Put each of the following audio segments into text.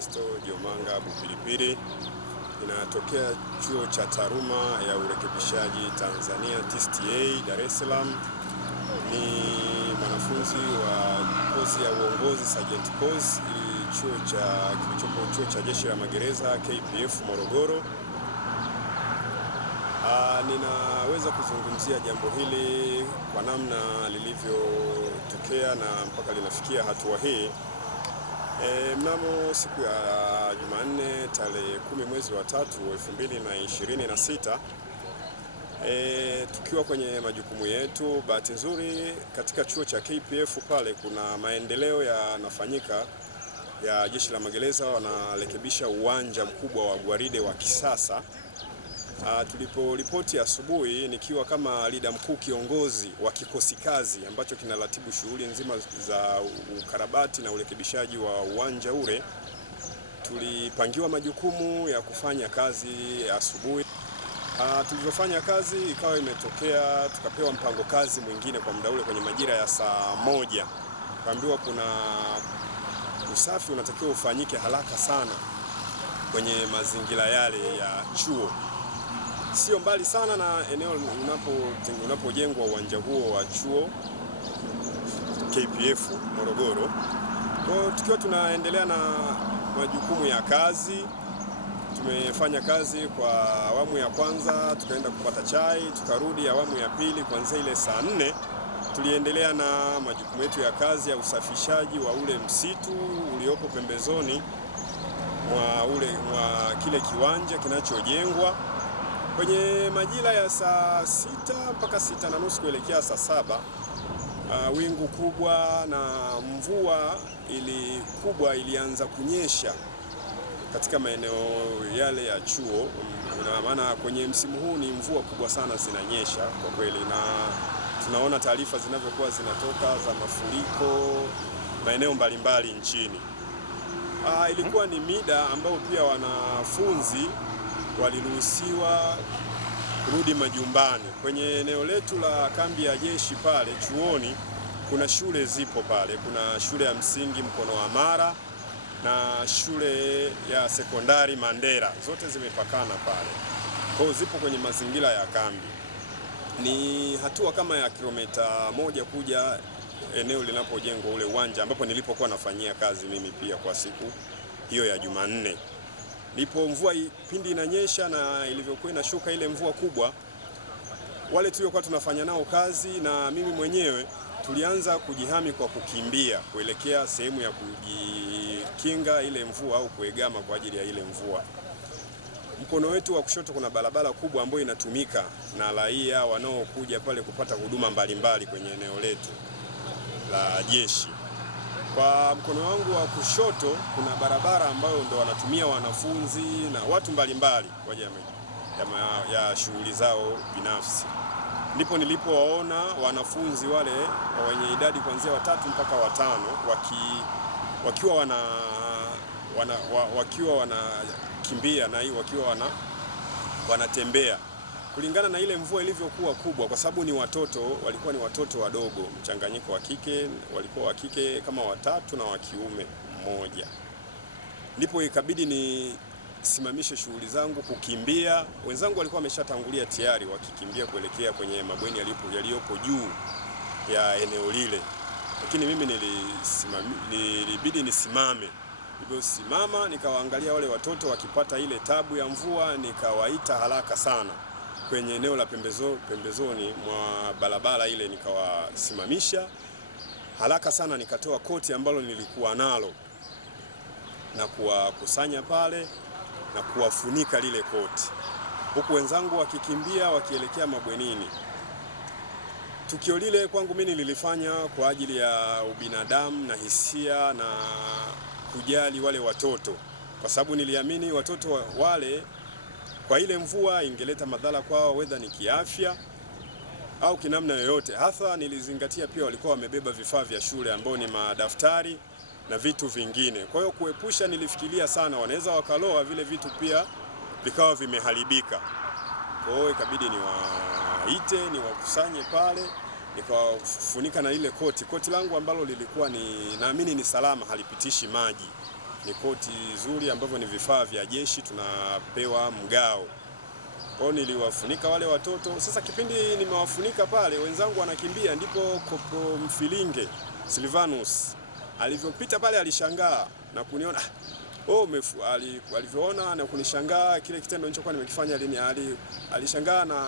Festo Jomanga Bupilipili. Inatokea chuo cha taaluma ya urekebishaji Tanzania TSTA Dar es Salaam. Ni mwanafunzi wa kozi ya uongozi Sergeant Course kilichopo chuo cha jeshi la magereza KPF Morogoro. Ninaweza kuzungumzia jambo hili kwa namna lilivyotokea na mpaka linafikia hatua hii. Mnamo siku ya Jumanne tarehe 10 mwezi wa 3 2026, tukiwa kwenye majukumu yetu, bahati nzuri katika chuo cha KPF pale kuna maendeleo yanafanyika ya jeshi la magereza, wanarekebisha uwanja mkubwa wa gwaride wa kisasa. Tuliporipoti asubuhi, nikiwa kama leader mkuu kiongozi wa kikosi kazi ambacho kinaratibu shughuli nzima za ukarabati na urekebishaji wa uwanja ule, tulipangiwa majukumu ya kufanya kazi asubuhi. Tulivyofanya kazi ikawa imetokea tukapewa mpango kazi mwingine kwa muda ule kwenye majira ya saa 1. Kaambiwa kuna usafi unatakiwa ufanyike haraka sana kwenye mazingira yale ya chuo, sio mbali sana na eneo unapojengwa uwanja huo wa chuo KPF Morogoro. Kwa tukiwa tunaendelea na majukumu ya kazi, tumefanya kazi kwa awamu ya kwanza, tukaenda kupata chai, tukarudi awamu ya pili. Kuanzia ile saa 4 tuliendelea na majukumu yetu ya kazi ya usafishaji wa ule msitu uliopo pembezoni mwa kile kiwanja kinachojengwa. Kwenye majira ya saa 6 mpaka 6:30 kuelekea saa 7, wingu kubwa na mvua kubwa ilianza kunyesha katika maeneo yale ya chuo. Ina maana kwenye msimu huu ni mvua kubwa sana zinanyesha kwa kweli, na tunaona taarifa zinavyokuwa zinatoka za mafuriko maeneo mbalimbali nchini. Ilikuwa ni mida ambao pia wanafunzi waliruhusiwa kurudi majumbani. Kwenye eneo letu la kambi ya jeshi pale chuoni kuna shule zipo pale. Kuna shule ya msingi Mkono wa Mara na shule ya sekondari Mandera, zote zimepakana pale. Kwa hiyo zipo kwenye mazingira ya kambi. Ni hatua kama ya kilomita 1 kuja eneo linapojengwa ule uwanja ambapo nilipokuwa nafanyia kazi mimi pia kwa siku hiyo ya Jumanne. Ndipo mvua pindi inanyesha na ilivyokuwa inashuka ile mvua kubwa, wale tuliokuwa tunafanya nao kazi na mimi mwenyewe tulianza kujihami kwa kukimbia kuelekea sehemu ya kujikinga ile mvua au kuegama kwa ajili ya ile mvua. Mkono wetu wa kushoto kuna barabara kubwa ambayo inatumika na raia wanaokuja pale kupata huduma mbalimbali kwenye eneo letu la jeshi. Kwa mkono wangu wa kushoto kuna barabara ambayo ndo wanatumia wanafunzi na watu mbalimbali kwa ajili ya shughuli zao binafsi. Ndipo nilipowaona wanafunzi wale wenye idadi kuanzia 3 mpaka 5 wakiwa wanakimbia na wakiwa wanatembea kulingana na ile mvua ilivyokuwa kubwa, kwa sababu ni watoto, walikuwa ni watoto wadogo, mchanganyiko wa kike, walikuwa wa kike kama 3 na wa kiume 1. Ndipo ikabidi nisimamishe shughuli zangu kukimbia. Wenzangu walikuwa wameshatangulia tayari wakikimbia kuelekea kwenye mabweni yaliyopo juu ya eneo lile, lakini mimi nilibidi nisimame. Niliposimama nikawaangalia wale watoto wakipata ile tabu ya mvua, nikawaita haraka sana kwenye eneo la pembezoni mwa barabara ile, nikawasimamisha haraka sana, nikatoa koti ambalo nilikuwa nalo na kuwakusanya pale na kuwafunika lile koti, huku wenzangu wakikimbia wakielekea mabwenini. Tukio lile kwangu mimi nililifanya kwa ajili ya ubinadamu na hisia na kujali wale watoto, kwa sababu niliamini watoto wale kwa ile mvua ingeleta madhara kwao, wedha ni kiafya au kinamna yoyote. Hasa nilizingatia pia walikuwa wamebeba vifaa vya shule ambao ni madaftari na vitu vingine. Kwa hiyo kuepusha, nilifikiria sana wanaweza wakaloa vile vitu pia vikawa vimeharibika. Kwa hiyo ikabidi niwakusanye pale, nikawafunika na ile koti langu ambalo lilikuwa naamini ni salama, halipitishi maji. ni koti zuri ambavyo ni vifaa vya jeshi, tunapewa mgao. Kwa hiyo niliwafunika wale watoto. Sasa kipindi nimewafunika pale, wenzangu wanakimbia, ndipo Koplo Mfilinge Silvanus alivyopita pale alishangaa na kuniona. Alivyoona na kunishangaa kile kitendo nilichokuwa nimekifanya, alishangaa na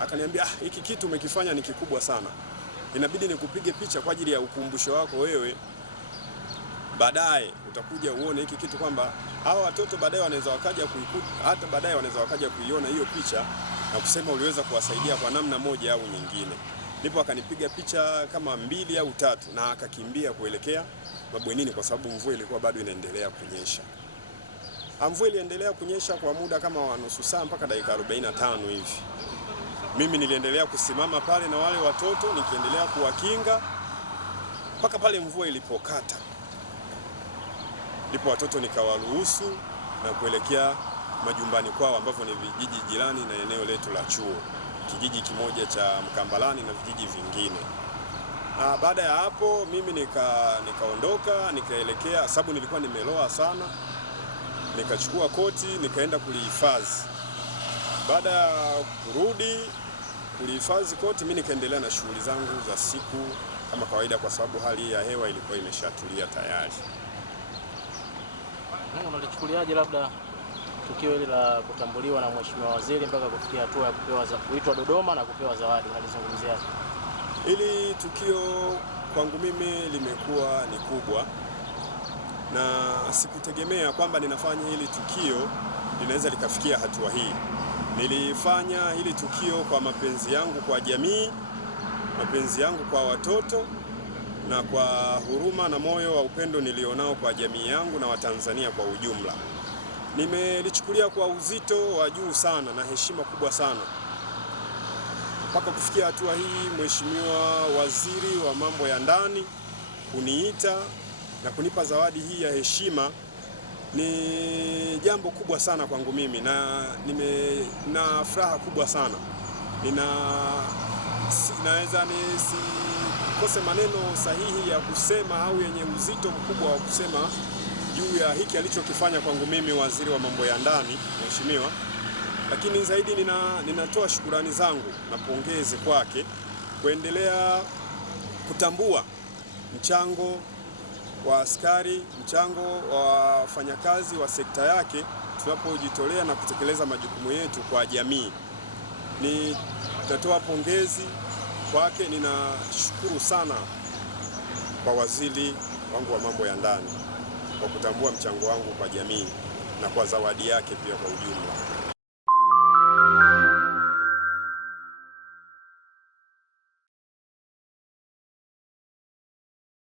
akaniambia, hiki kitu umekifanya ni kikubwa sana, inabidi nikupige picha kwa ajili ya ukumbusho wako wewe, baadaye utakuja uone hiki kitu, kwamba hawa watoto baadaye wanaweza wakaja kuikuta, hata baadaye wanaweza wakaja kuiona hiyo picha na kusema uliweza kuwasaidia kwa namna moja au nyingine. Ndipo akanipiga picha kama 2 au 3 na akakimbia kuelekea mabwenini, kwa sababu mvua ilikuwa bado inaendelea kunyesha. Mvua iliendelea kunyesha kwa muda kama wa nusu saa mpaka dakika 45 hivi. Mimi niliendelea kusimama pale na wale watoto nikiendelea kuwakinga mpaka pale mvua ilipokata. Ndipo watoto nikawaruhusu na kuelekea majumbani kwao, ambavyo ni vijiji jirani na eneo letu la chuo, kijiji kimoja cha Mkambalani na vijiji vingine. Baada ya hapo mimi nikaondoka nikaelekea, sababu nilikuwa nimeloa sana, nikachukua koti nikaenda kulihifadhi. Baada ya kurudi kulihifadhi koti, mimi nikaendelea na shughuli zangu za siku kama kawaida, kwa sababu hali ya hewa ilikuwa imeshatulia tayari. Unalichukuliaje labda tukio hili la kutambuliwa na Mheshimiwa Waziri mpaka kufikia hatua ya kuitwa Dodoma na kupewa zawadi, unalizungumziaje? Hili tukio kwangu mimi limekuwa ni kubwa, na sikutegemea kwamba ninafanya hili tukio linaweza likafikia hatua hii. Nilifanya hili tukio kwa mapenzi yangu kwa jamii, mapenzi yangu kwa watoto, na kwa huruma na moyo wa upendo nilionao kwa jamii yangu na Watanzania kwa ujumla. Nimelichukulia kwa uzito wa juu sana na heshima kubwa sana. Mpaka kufikia hatua hii, Mheshimiwa Waziri wa Mambo ya Ndani kuniita na kunipa zawadi hii ya heshima ni jambo kubwa sana kwangu mimi, na na furaha kubwa sana. Naweza nisikose maneno sahihi ya kusema au yenye uzito mkubwa wa kusema juu ya hiki alichokifanya kwangu mimi Waziri wa Mambo ya Ndani Mheshimiwa, lakini zaidi ninatoa shukurani zangu na pongezi kwake kuendelea kutambua mchango wa askari, mchango wa wafanyakazi wa sekta yake tunapojitolea na kutekeleza majukumu yetu kwa jamii. Nitatoa pongezi kwake. Ninashukuru sana kwa waziri wangu wa mambo ya ndani kwa kutambua mchango wangu kwa jamii na kwa zawadi yake pia kwa ujumla.